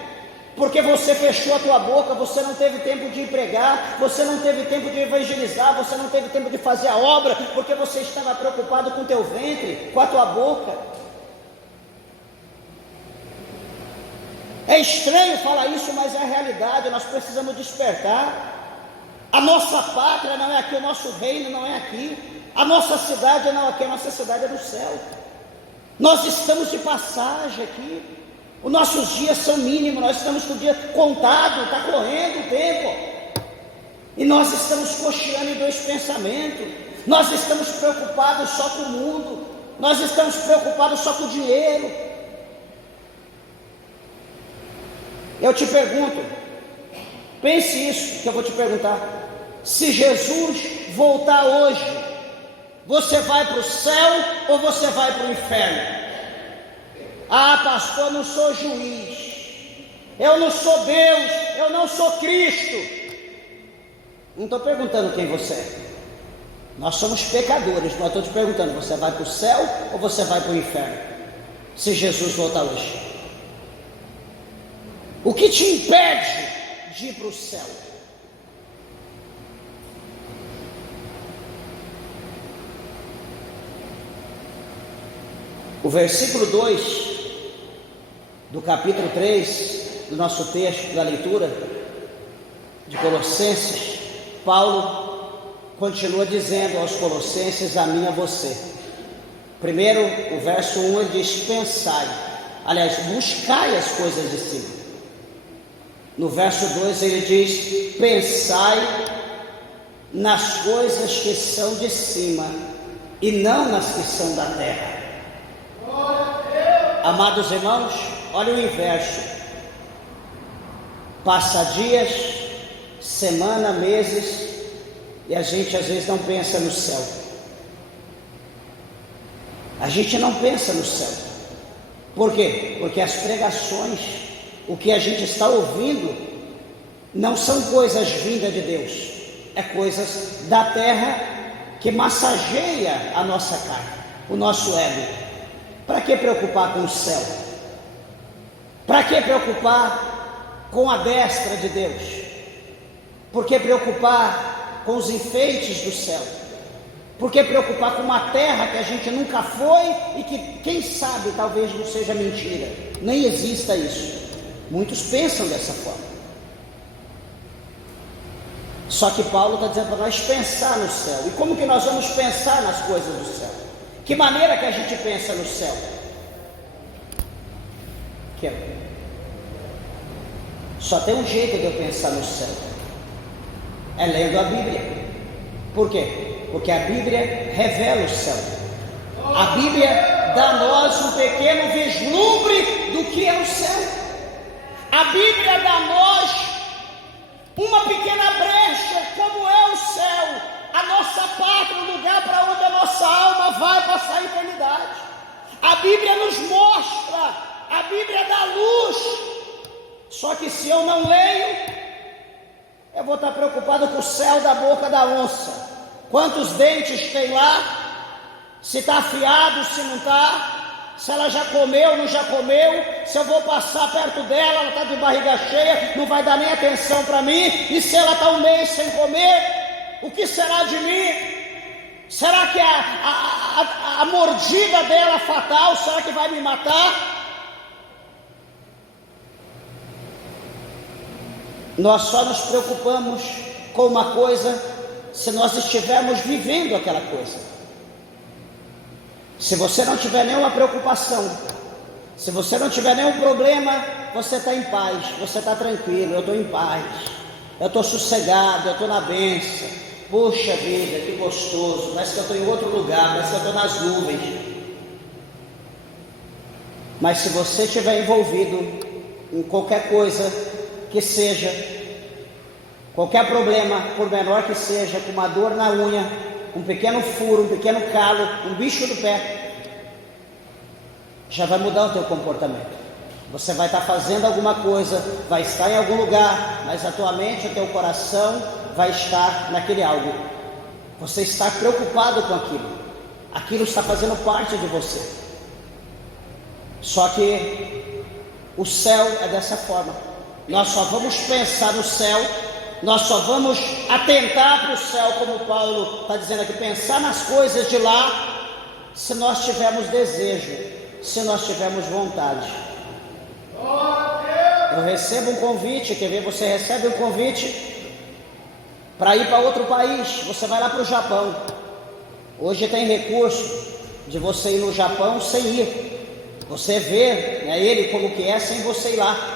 Porque você fechou a tua boca, você não teve tempo de pregar, você não teve tempo de evangelizar, você não teve tempo de fazer a obra, porque você estava preocupado com o teu ventre, com a tua boca. É estranho falar isso, mas é a realidade. Nós precisamos despertar. A nossa pátria não é aqui, o nosso reino não é aqui, a nossa cidade não é aqui, a nossa cidade é do céu. Nós estamos de passagem aqui, os nossos dias são mínimos, nós estamos com o dia contado, está correndo o tempo, e nós estamos cocheando em dois pensamentos. Nós estamos preocupados só com o mundo, nós estamos preocupados só com o dinheiro. Eu te pergunto, pense isso que eu vou te perguntar: se Jesus voltar hoje, você vai para o céu ou você vai para o inferno? Pastor, eu não sou juiz, eu não sou Deus, eu não sou Cristo. Não estou perguntando quem você é. Nós somos pecadores, mas estou te perguntando: você vai para o céu ou você vai para o inferno? Se Jesus voltar hoje, o que te impede de ir para o céu? O versículo 2 do capítulo 3 do nosso texto da leitura de Colossenses, Paulo continua dizendo aos Colossenses: a mim e a você. Primeiro, o verso 1, ele diz: pensai, aliás, buscai as coisas de cima. No verso 2 ele diz: pensai nas coisas que são de cima e não nas que são da terra. Amados irmãos, olha o inverso. Passa dias, semana, meses, e a gente às vezes não pensa no céu. A gente não pensa no céu. Por quê? Porque as pregações, o que a gente está ouvindo, não são coisas vindas de Deus, é coisas da terra que massageia a nossa carne, o nosso ego. Para que preocupar com o céu? Para que preocupar com a destra de Deus? Por que preocupar com os enfeites do céu? Por que preocupar com uma terra que a gente nunca foi e que, quem sabe, talvez não seja mentira, nem exista isso? Muitos pensam dessa forma. Só que Paulo está dizendo para nós pensar no céu. E como que nós vamos pensar nas coisas do céu? Que maneira que a gente pensa no céu? Só tem um jeito de eu pensar no céu: é lendo a Bíblia. Por quê? Porque a Bíblia revela o céu. A Bíblia dá a nós um pequeno vislumbre do que é o céu. A Bíblia dá a nós uma pequena brecha, como é o céu, a nossa pátria, o lugar para onde a nossa alma vai passar a eternidade. A Bíblia nos mostra, a Bíblia dá luz. Só que se eu não leio, eu vou estar preocupado com o céu da boca da onça. Quantos dentes tem lá? Se está afiado, se não está? se ela já comeu, não já comeu, se eu vou passar perto dela, ela está de barriga cheia, não vai dar nem atenção para mim, e se ela está um mês sem comer, o que será de mim? Será que a mordida dela fatal, será que vai me matar? Nós só nos preocupamos com uma coisa se nós estivermos vivendo aquela coisa. Se você não tiver nenhuma preocupação, se você não tiver nenhum problema, você está em paz, você está tranquilo. Eu estou em paz, eu estou sossegado, eu estou na bênção. Puxa vida, que gostoso, parece que eu estou em outro lugar, parece que eu estou nas nuvens. Mas se você estiver envolvido em qualquer coisa que seja, qualquer problema, por menor que seja, com uma dor na unha, um pequeno furo, um pequeno calo, um bicho do pé, já vai mudar o teu comportamento. Você vai estar fazendo alguma coisa, vai estar em algum lugar, mas a tua mente, o teu coração vai estar naquele algo. Você está preocupado com aquilo, aquilo está fazendo parte de você. Só que o céu é dessa forma. Nós só vamos pensar no céu, nós só vamos atentar para o céu, como Paulo está dizendo aqui, pensar nas coisas de lá, se nós tivermos desejo, se nós tivermos vontade. Eu recebo um convite, quer ver, você recebe um convite para ir para outro país, você vai lá para o Japão. Hoje tem recurso de você ir no Japão sem ir, você vê, né, ele como que é sem você ir lá.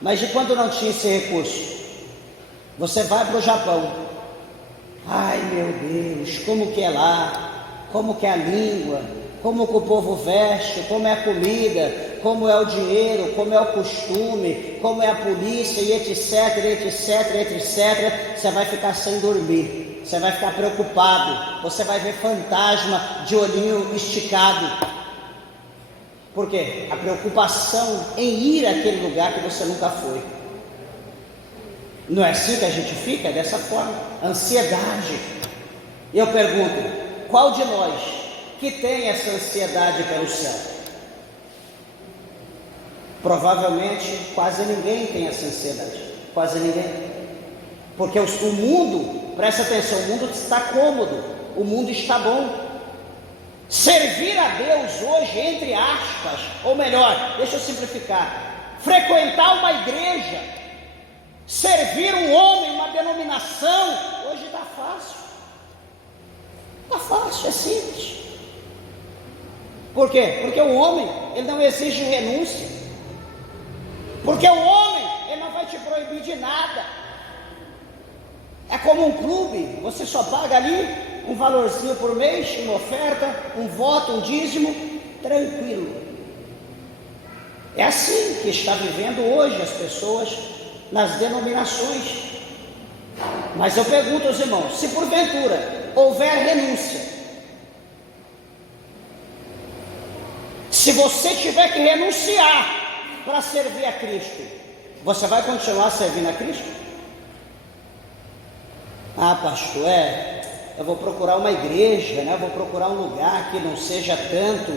Mas de quando não tinha esse recurso? Você vai para o Japão. Ai meu Deus, como que é lá, como que é a língua, como que o povo veste, como é a comida, como é o dinheiro, como é o costume, como é a polícia e etc, etc, etc. Você vai ficar sem dormir, você vai ficar preocupado, você vai ver fantasma de olhinho esticado. Por quê? A preocupação em ir àquele lugar que você nunca foi. Não é assim que a gente fica? É dessa forma, ansiedade. E eu pergunto, qual de nós que tem essa ansiedade pelo céu? Provavelmente quase ninguém tem essa ansiedade, quase ninguém. Porque o mundo, presta atenção, o mundo está cômodo, o mundo está bom. Servir a Deus hoje, entre aspas, ou melhor, deixa eu simplificar, frequentar uma igreja, servir um homem, uma denominação, hoje está fácil. Está fácil, é simples. Por quê? Porque o homem, ele não exige renúncia. Porque o homem, ele não vai te proibir de nada. É como um clube, você só paga ali um valorzinho por mês, uma oferta, um voto, um dízimo, tranquilo. É assim que está vivendo hoje as pessoas nas denominações. Mas eu pergunto aos irmãos, se porventura houver renúncia, se você tiver que renunciar para servir a Cristo, você vai continuar servindo a Cristo? Ah, pastor, eu vou procurar uma igreja, né? Eu vou procurar um lugar que não seja tanto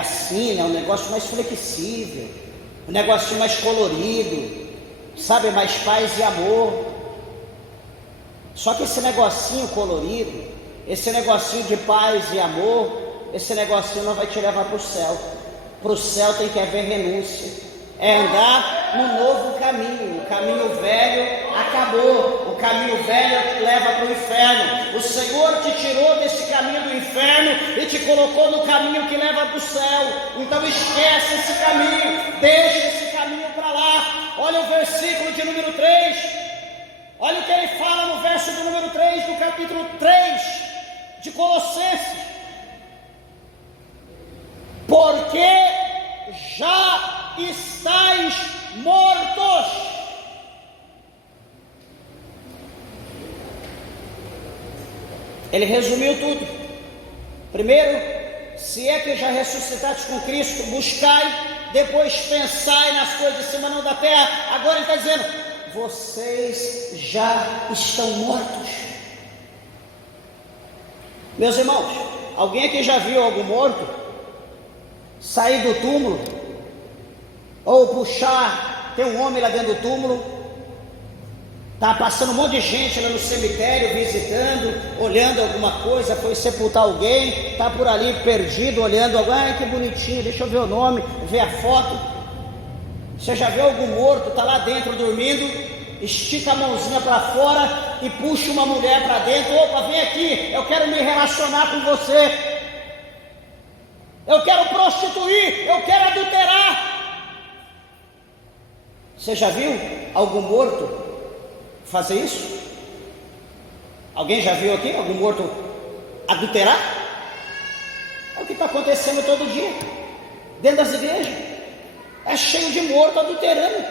assim, né? Um negócio mais flexível, um negócio mais colorido, sabe, mais paz e amor. Só que esse negocinho colorido, esse negocinho de paz e amor, esse negocinho não vai te levar para o céu. Para o céu tem que haver renúncia. É andar no novo caminho. O caminho velho acabou. O caminho velho leva para o inferno. O Senhor te tirou desse caminho do inferno e te colocou no caminho que leva para o céu. Então esquece esse caminho, deixa esse caminho para lá. Olha o versículo de número 3. Olha o que ele fala no verso do número 3 do capítulo 3 de Colossenses. Porque já estáis mortos. Ele resumiu tudo. Primeiro, se é que já ressuscitaste com Cristo, buscai, depois pensai nas coisas de cima, não da terra. Agora ele está dizendo, vocês já estão mortos. Meus irmãos, alguém aqui já viu algo morto? sair do túmulo, ou puxar, tem um homem lá dentro do túmulo, está passando um monte de gente lá no cemitério, visitando, olhando alguma coisa, foi sepultar alguém, está por ali perdido, olhando, ai que bonitinho, deixa eu ver o nome, ver a foto. Você já viu algum morto, está lá dentro dormindo, estica a mãozinha para fora e puxa uma mulher para dentro, opa, vem aqui, eu quero me relacionar com você, eu quero prostituir, eu quero adulterar. Você já viu algum morto fazer isso? Alguém já viu aqui algum morto adulterar? É o que está acontecendo todo dia dentro das igrejas. É cheio de morto adulterando,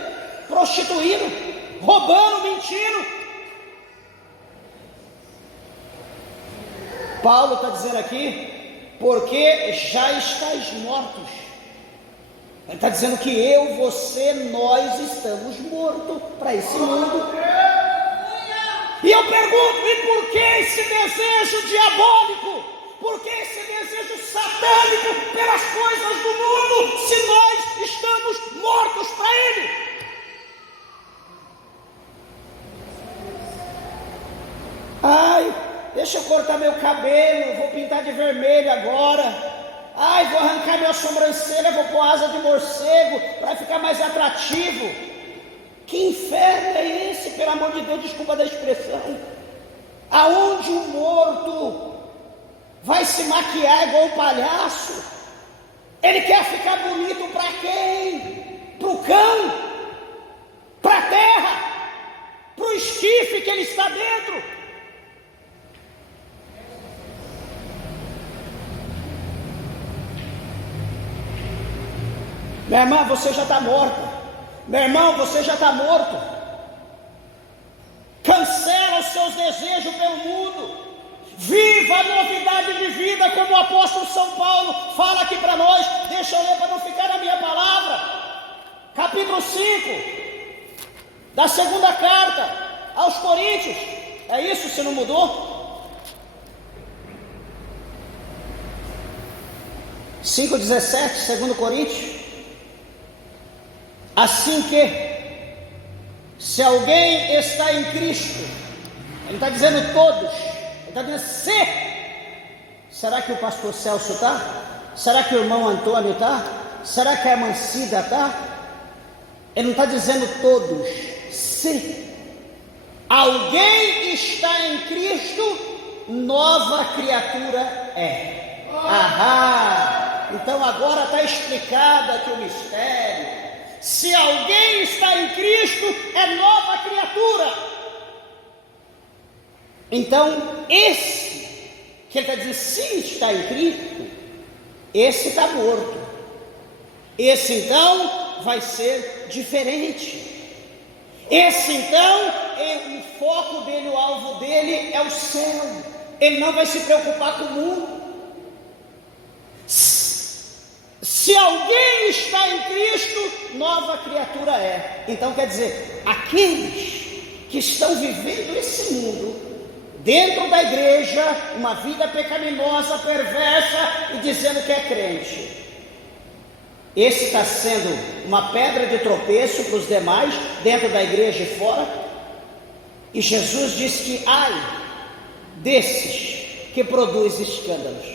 prostituindo, roubando, mentindo. Paulo está dizendo aqui, porque já estáis mortos. Ele está dizendo que eu, você, nós estamos mortos para esse mundo. E eu pergunto, e por que esse desejo diabólico? Por que esse desejo satânico pelas coisas do mundo, se nós estamos mortos para ele? Ai, deixa eu cortar meu cabelo, vou pintar de vermelho agora. Ai, vou arrancar minha sobrancelha, vou pôr asa de morcego para ficar mais atrativo. Que inferno é esse, pelo amor de Deus, desculpa da expressão. Aonde o morto vai se maquiar igual um palhaço? Ele quer ficar bonito para quem? Para o cão? Para a terra? Para o esquife que ele está dentro? Minha irmã, você já está morta. Meu irmão, você já está morto. Cancela os seus desejos pelo mundo. Viva a novidade de vida, como o apóstolo São Paulo fala aqui para nós. Deixa eu ler para não ficar na minha palavra. Capítulo 5 da segunda carta aos Coríntios. É isso, se não mudou? 5,17, 2 Coríntios. Assim que, se alguém está em Cristo, ele está dizendo todos, ele está dizendo se. Será que o pastor Celso está? Será que o irmão Antônio está? Será que a irmã Cida está? Ele não está dizendo todos, se alguém está em Cristo, nova criatura é. Ahá! Então agora está explicado aqui o mistério. Se alguém está em Cristo, é nova criatura. Então, esse, que ele está dizendo, se está em Cristo, esse está morto. Esse então vai ser diferente. Esse então, o foco dele, o alvo dele é o céu. Ele não vai se preocupar com o mundo. Se alguém está em Cristo, nova criatura é. Então quer dizer, aqueles que estão vivendo esse mundo, dentro da igreja, uma vida pecaminosa, perversa, e dizendo que é crente, esse está sendo uma pedra de tropeço para os demais, dentro da igreja e fora. E Jesus diz que ai desses que produzem escândalos.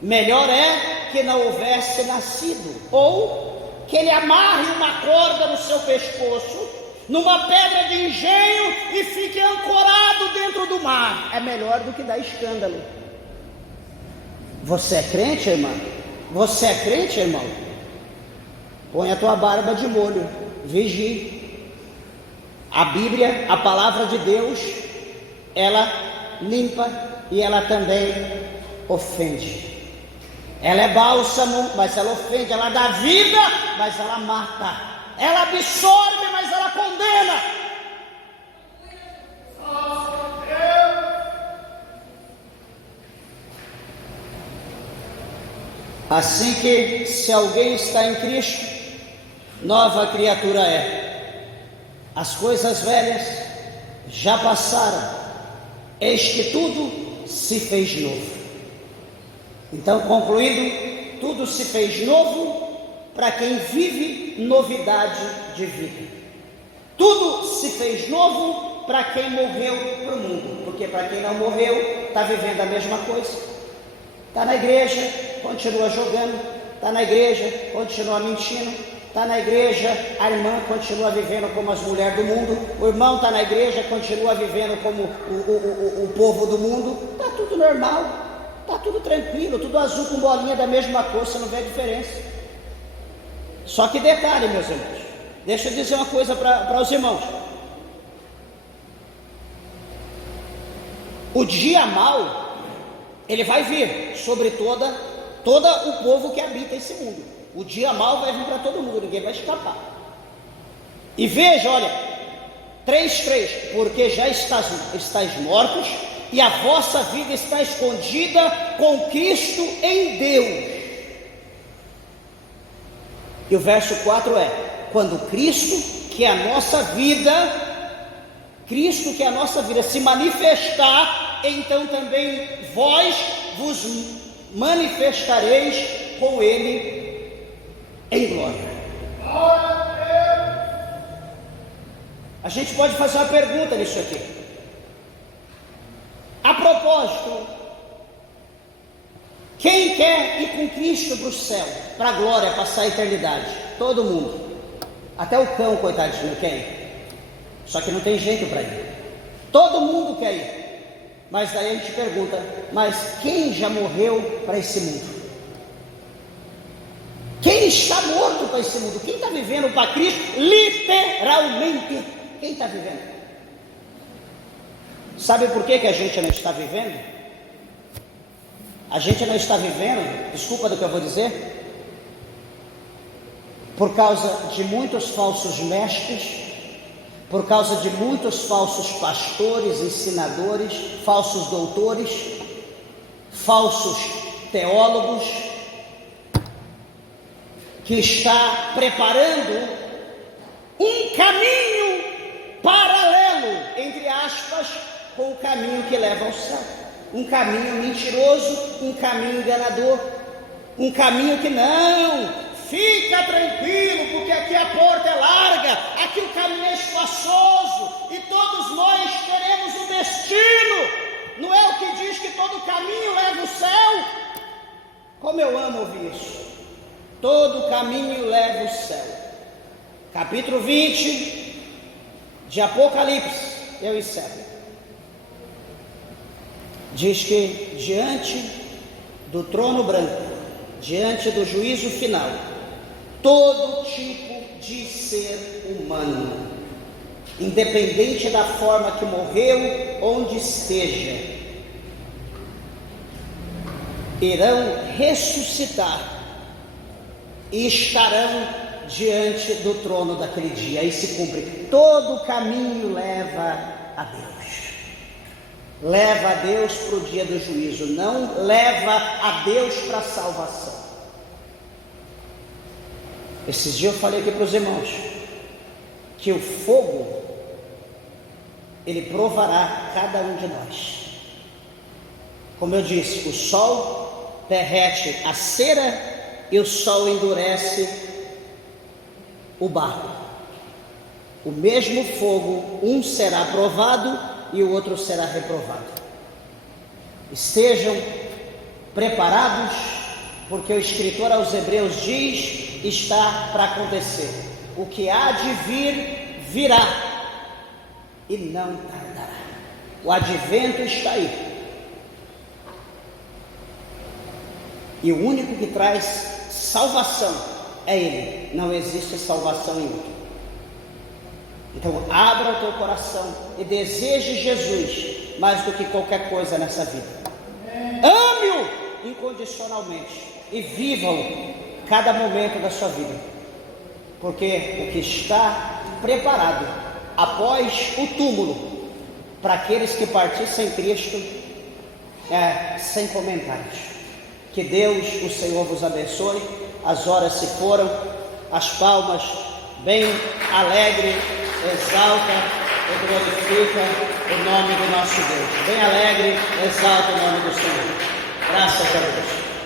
Melhor é que não houvesse nascido, ou que ele amarre uma corda no seu pescoço, numa pedra de engenho, e fique ancorado dentro do mar. É melhor do que dar escândalo. Você é crente, irmã? Você é crente, irmão? Põe a tua barba de molho, vigie. A Bíblia, a palavra de Deus, ela limpa e ela também ofende. Ela é bálsamo, mas ela ofende. Ela dá vida, mas ela mata. Ela absorve, mas ela condena. Assim que, se alguém está em Cristo, nova criatura é. As coisas velhas já passaram, eis que tudo se fez novo. Então, concluindo, tudo se fez novo para quem vive novidade de vida. Tudo se fez novo para quem morreu para o mundo, porque para quem não morreu, está vivendo a mesma coisa. Está na igreja, continua jogando, está na igreja, continua mentindo, está na igreja, a irmã continua vivendo como as mulheres do mundo, o irmão está na igreja, continua vivendo como o povo do mundo. Está tudo normal, está tudo tranquilo, tudo azul com bolinha da mesma cor, você não vê a diferença. Só que detalhe, meus irmãos, deixa eu dizer uma coisa para os irmãos. O dia mau, ele vai vir sobre todo o povo que habita esse mundo. O dia mau vai vir para todo mundo, ninguém vai escapar. E veja, olha, 3:3, porque já estáis mortos, e a vossa vida está escondida com Cristo em Deus. E o verso 4 é: quando Cristo, que é a nossa vida, se manifestar, então também vós vos manifestareis com Ele em glória. A gente pode fazer uma pergunta nisso aqui. A propósito, quem quer ir com Cristo para o céu, para a glória, passar a eternidade? Todo mundo. Até o cão, coitadinho, quer ir. Só que não tem jeito para ir. Todo mundo quer ir. Mas daí a gente pergunta: mas quem já morreu para esse mundo? Quem está morto para esse mundo? Quem está vivendo para Cristo? Literalmente. Quem está vivendo? Sabe por que a gente não está vivendo? A gente não está vivendo, desculpa do que eu vou dizer, por causa de muitos falsos mestres, por causa de muitos falsos pastores, ensinadores, falsos doutores, falsos teólogos, que está preparando um caminho paralelo, entre aspas, com o caminho que leva ao céu. Um caminho mentiroso, um caminho enganador, um caminho que não, fica tranquilo, porque aqui a porta é larga, aqui o caminho é espaçoso, e todos nós teremos um destino. Não é o que diz que todo caminho leva ao céu? Como eu amo ouvir isso. Todo caminho leva ao céu. Capítulo 20 de Apocalipse, eu encerro. Diz que diante do trono branco, diante do juízo final, todo tipo de ser humano, independente da forma que morreu, onde esteja, irão ressuscitar e estarão diante do trono daquele dia. Aí se cumpre. Todo caminho leva a Deus. Leva a Deus para o dia do juízo, não leva a Deus para a salvação. Esses dias eu falei aqui para os irmãos que o fogo, ele provará cada um de nós. Como eu disse, o sol derrete a cera e o sol endurece o barro. O mesmo fogo, um será provado e o outro será reprovado. Estejam preparados, porque o escritor aos Hebreus diz: está para acontecer. O que há de vir, virá, e não tardará. O advento está aí. E o único que traz salvação é Ele. Não existe salvação em outro. Então abra o teu coração e deseje Jesus mais do que qualquer coisa nessa vida. Ame-o incondicionalmente e viva-o cada momento da sua vida, porque o que está preparado após o túmulo para aqueles que partissem em Cristo é sem comentários. Que Deus, o Senhor, vos abençoe. As horas se foram, as palmas bem alegre, exalta e glorifica o nome do nosso Deus. Bem alegre, exalta o nome do Senhor. Graças a Deus.